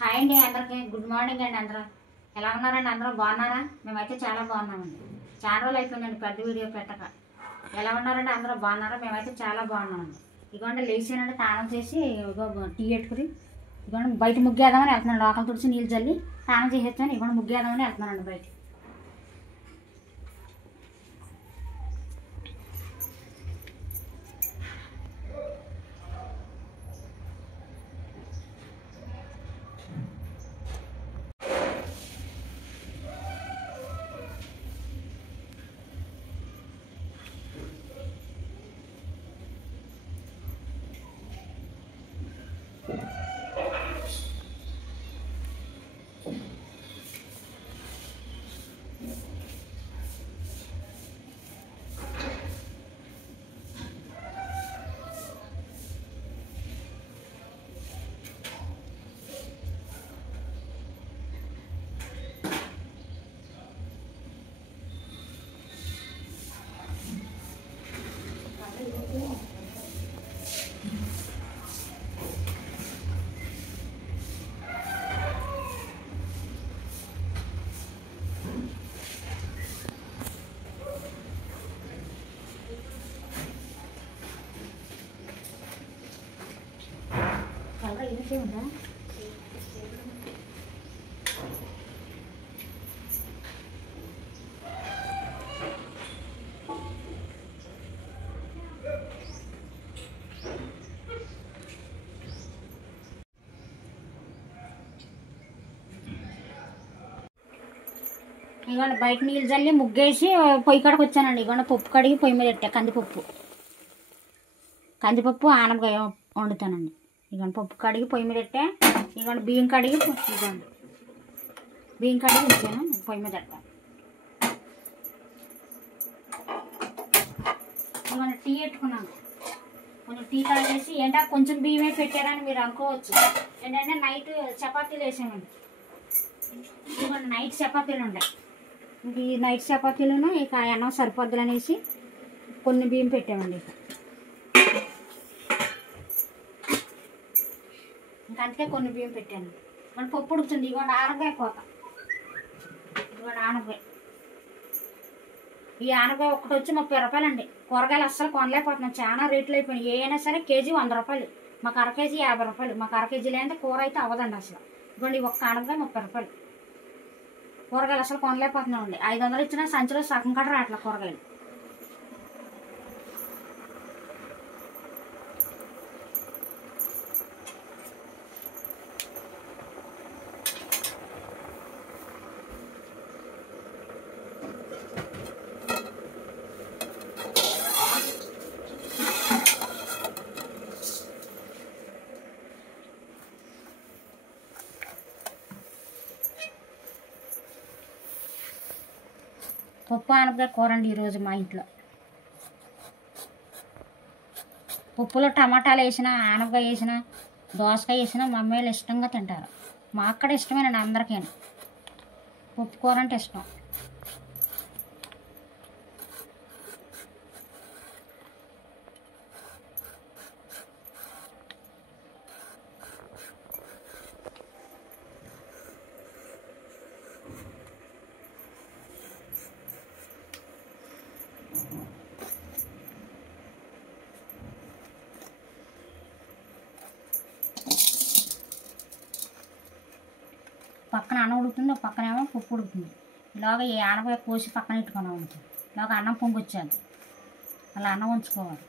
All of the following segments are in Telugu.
హాయ్ అండి అందరికీ గుడ్ మార్నింగ్ అండి. అందరూ ఎలా ఉన్నారండి? అందరూ బాగున్నారా? మేమైతే చాలా బాగున్నామండి. చాలా రోజులు అయిపోయిందండి పెద్ద వీడియో పెట్టక. ఎలా ఉన్నారండి? అందరూ బాగున్నారా? మేమైతే చాలా బాగున్నామండి. ఇదిగోండి లేచానండి, స్నానం చేసి టీ పెట్టుకుని ఇదిగోండి బయట ముగ్గేద్దామని వెళ్తున్నాను. లోకల్ తుడిచి నీళ్ళు చల్లి స్నానం చేసేస్తాను. ఇదిగోండి ముగ్గేద్దామని వెళ్తున్నానండి బయట. ఇది ఉందా? ఇదిగోండి బయట నీళ్ళు చల్లి ముగ్గేసి పొయ్యి కాడకు వచ్చానండి. ఇదిగోండి పప్పు కడిగి పొయ్యి మీద పెట్టా. కందిపప్పు ఆనపకాయ వండుతానండి. ఇదిగోండి పప్పు కడిగి పొయ్యి మీద పెట్టా. ఇదిగోండి బియ్యం కడిగి ఉంచాను పొయ్యి మీద పెట్టా. ఇదిగోండి టీ పెట్టుకున్నాను. కొంచెం టీ తాగేసి ఏంటో కొంచెం బియ్యమే పెట్టారని మీరు అనుకోవచ్చు. ఏంటంటే నైట్ చపాతీలు వేసామండి. ఇదిగోండి నైట్ చపాతీలు ఉంటాయి. ఇంక ఈ నైట్ చపాతీలను ఇక అన్నం సరిపోద్దులు అనేసి కొన్ని బియ్యం పెట్టామండి. ఇంకా అందుకే కొన్ని బియ్యం పెట్టాను. మన పప్పు ఉడుకుతుంది. ఇదిగోండి ఆనపకాయ కోత. ఇదిగోండి ఆనపకాయ. ఈ ఆనపకాయ ఒక్కటి వచ్చి 30 రూపాయలండి. కూరగాయలు అస్సలు కొనలేకపోతున్నాం. చాలా రేట్లు అయిపోయినాయి. ఏ అయినా సరే కేజీ 100 రూపాయలు. మాకు అర కేజీ 50 రూపాయలు. మాకు అర కేజీ లేదంటే కూర అయితే అవ్వదండి అసలు. ఇదిగోండి ఒక్క ఆనపకాయ 30 రూపాయలు. కూరగాయలు అసలు కొనలేకపోతున్నాం అండి. 500 ఇచ్చినా సంచిలో సగం కట్ట రాట్లా కూరగాయలు. పప్పు ఆనపకాయ కూర అండి ఈరోజు మా ఇంట్లో. పప్పులో టమాటాలు వేసినా, ఆనపకాయ వేసినా, దోసకాయ వేసినా మా అమ్మాయిలు ఇష్టంగా తింటారు. మా అక్కడ ఇష్టమేనండి అందరికీ. పప్పు కూర అంటే ఇష్టం. పక్కన అన్నం ఉడుకుతుంది, పక్కనేమో పప్పు ఉడుకుతుంది. ఇలాగ ఈ ఆనపకాయ కోసి పక్కన పెట్టుకుని ఉంటుంది. ఇలాగ అన్నం పొంగి వచ్చేది. అలా అన్నం ఉంచుకోవాలి.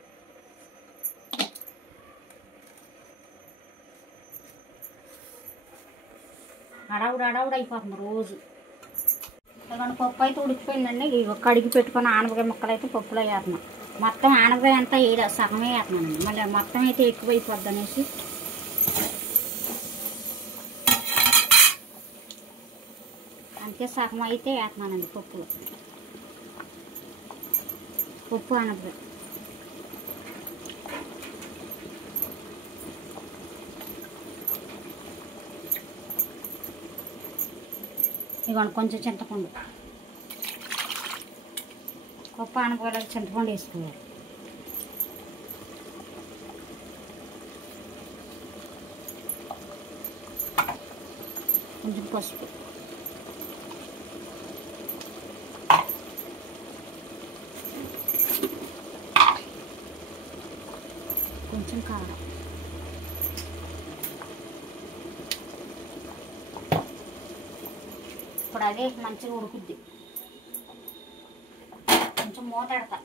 అడవుడు అయిపోతుంది రోజు. ఇలాగ పప్పు అయితే ఉడికిపోయిందండి. కడిగి పెట్టుకున్న ఆనపకాయ ముక్కలు అయితే పప్పులో వేస్తున్నాం. మొత్తం ఆనపకాయ అంతా సగమే వేస్తున్నానండి. మళ్ళీ మొత్తం అయితే ఎక్కువ అయిపోద్ది అనేసి అందుకే సగం అయితే వేస్తున్నానండి పప్పు ఆనపకాయ. ఇదిగోండి కొంచెం చింతపండు. పప్పు ఆనపకాయలకు చింతపండు వేసుకోవాలి. కొంచెం పసుపు, కొంచెం కారం, ఇప్పుడు అదే మంచిగా ఉడుకుద్ది. కొంచెం మూత పెడతా.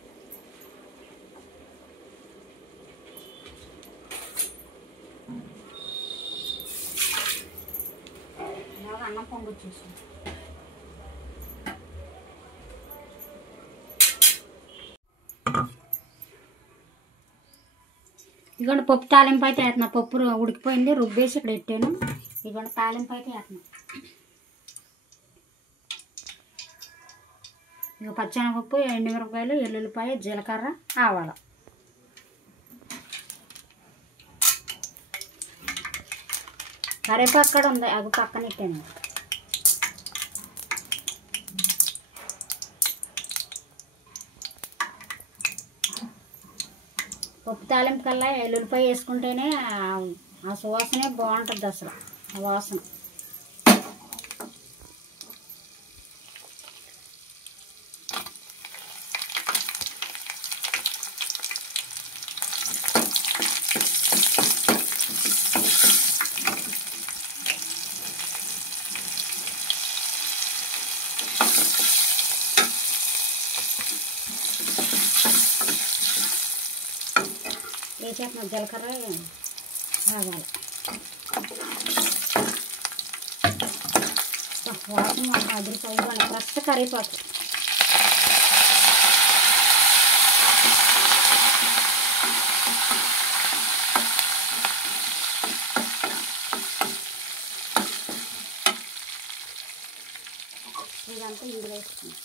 ఇలాగ అన్నం పొంగొచ్చేసి ఇదిగోండి పప్పు తాలింపు అయితే వేస్తున్నా. పప్పు ఉడికిపోయింది, రుబ్బేసి ఇక్కడ పెట్టాను. ఇదిగోండి తాలింపు అయితే వేస్తున్నా. ఇక పచ్చెనగపప్పు, ఎండుమిరపకాయలు, ఎల్లుల్లిపాయ, జీలకర్ర, ఆవాలు. కరివేపాకు కూడా ఉంది, అది పక్కన పెట్టాను. పప్పు తాలింపు కల్లా ఎల్లుల్లిపాయ వేసుకుంటేనే ఆ సువాసనే బాగుంటుంది అసలు, ఆ వాసన. వేసేసిన జీలకర్ర ఆవాలు. వాసన అదిరిపోయి ఫ్రెష్ కరివేపాకు. ఇదంతా ఇందులో వేసుకున్నాం.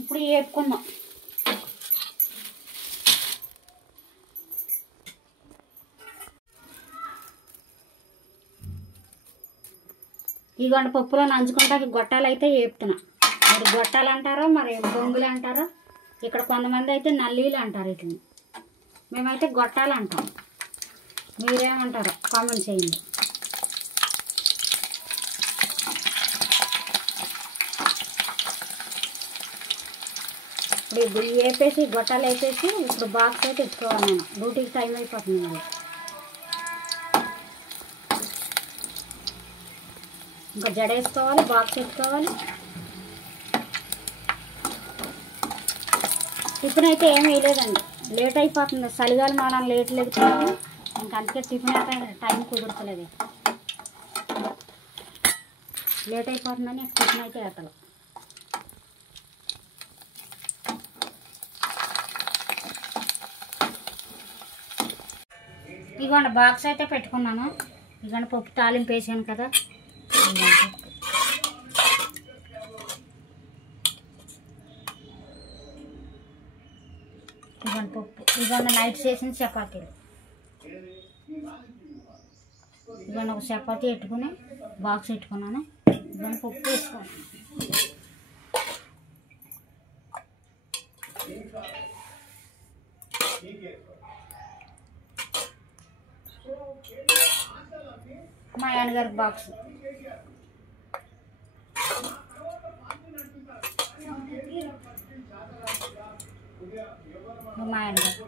ఇప్పుడు వేపుకుందాం. ఈ గంట పప్పులో నంచుకుంటా గొట్టాలు అయితే వేపుతున్నా. మరి గొట్టాలు అంటారో మరి బొంగులు అంటారో, ఇక్కడ కొంతమంది అయితే నల్లీలు అంటారు. వీటిని మేమైతే గొట్టాలు అంటాం. మీరేమంటారో కామెంట్ చేయండి. ఇప్పుడు వేపేసి గొట్టాలు వేసేసి ఇప్పుడు బాక్స్ అయితే ఎత్తుకోవాలి. నేను డ్యూటీకి టైం అయిపోతుంది. మరి ఇంకా జడ వేసుకోవాలి, బాక్స్ ఎత్తుకోవాలి. టిఫిన్ అయితే ఏం వేయలేదండి, లేట్ అయిపోతుంది. చలిగాలి మనం లేట్ లేకపోతే ఇంకా అందుకే టిఫిన్ అయితే టైం కుదురుతలేదు. లేట్ అయిపోతుందని టిఫిన్ అయితే వేస్తాను. ఇదిగోండి బాక్స్ అయితే పెట్టుకున్నాను. ఇదిగోండి పప్పు తాలింపు వేసాను కదా. ఇదిగోండి పప్పు, ఇదిగోండి నైట్ చేసిన చపాతీలు. ఇదిగోండి ఒక చపాతీ పెట్టుకుని బాక్స్ పెట్టుకున్నాను. ఇదిగోండి పప్పు వేసుకోవాలి. మా ఆయనగారికి బాక్స్. మా ఆయనగారు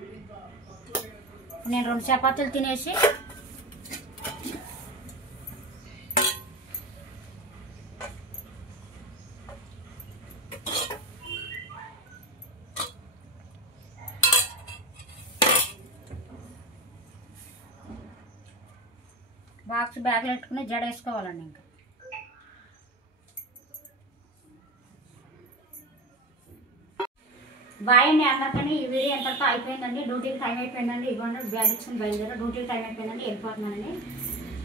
నేను 2 చపాతీలు తినేసి బాక్స్ బ్యాగ్లో పెట్టుకుని జడ వేసుకోవాలండి. ఇంకా బాయ్ అండి అందరికీ. ఈ వీడియో ఎంతతో అయిపోయిందండి. డ్యూటీకి టైం అయిపోయిందండి. ఇవ్వండి బ్యాగ్ ఇచ్చుకుని బయలుదేరా. డ్యూటీకి టైం అయిపోయిందండి, వెళ్ళిపోతున్నానండి.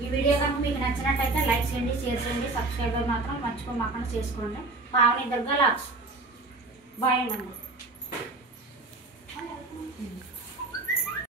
ఈ వీడియో కనుక మీకు నచ్చినట్టయితే లైక్ చేయండి, షేర్ చేయండి, సబ్స్క్రైబర్ మాత్రం మర్చిపోమాకుండా చేసుకోండి. పావని దుర్గా లాక్స్. బాయ్ అండి.